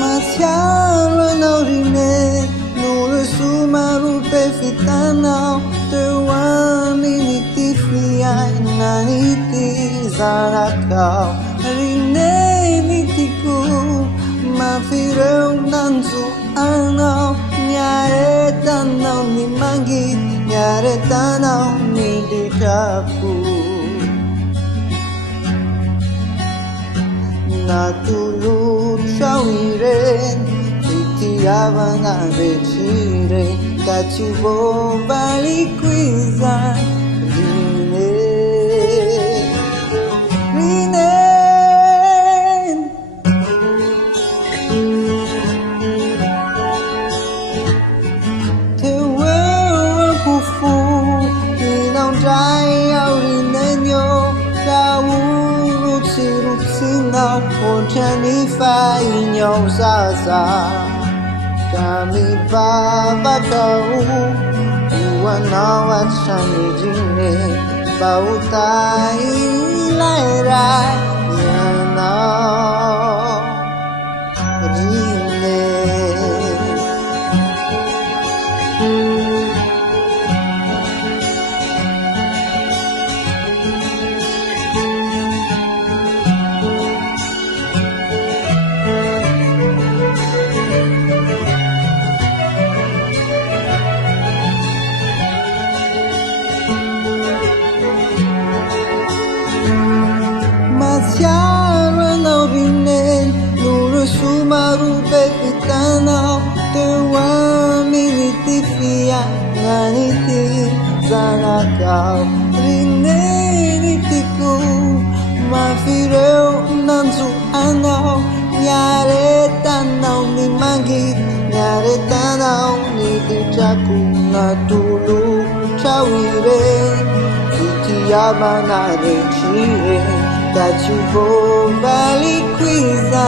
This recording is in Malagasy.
Matiara naurine nuru sumaru pefitanau tewa miniti fia naniti zanakau rine mitiku mafireu nanzu anau nyare tanau ni manggit nyare tanau ni ditaku natulur shawiren titiavan avecire cacibo baliquiza rine rine te wewe kufu inang jai au rinenyo kau Sinau Ontani fai nhau xa xa Kami baba kau Uanaw at sanijine Bautay lairay Yanaw Rine Matiara naurinen nuru sumaru pepitanau tewa miniti fia nganiti zanakau rine nitiku mafireu nanzu anau nyare tanau ni manggit nyare tanau ni dicaku natulu cawiren titiaban avecire Cacibo baliquiza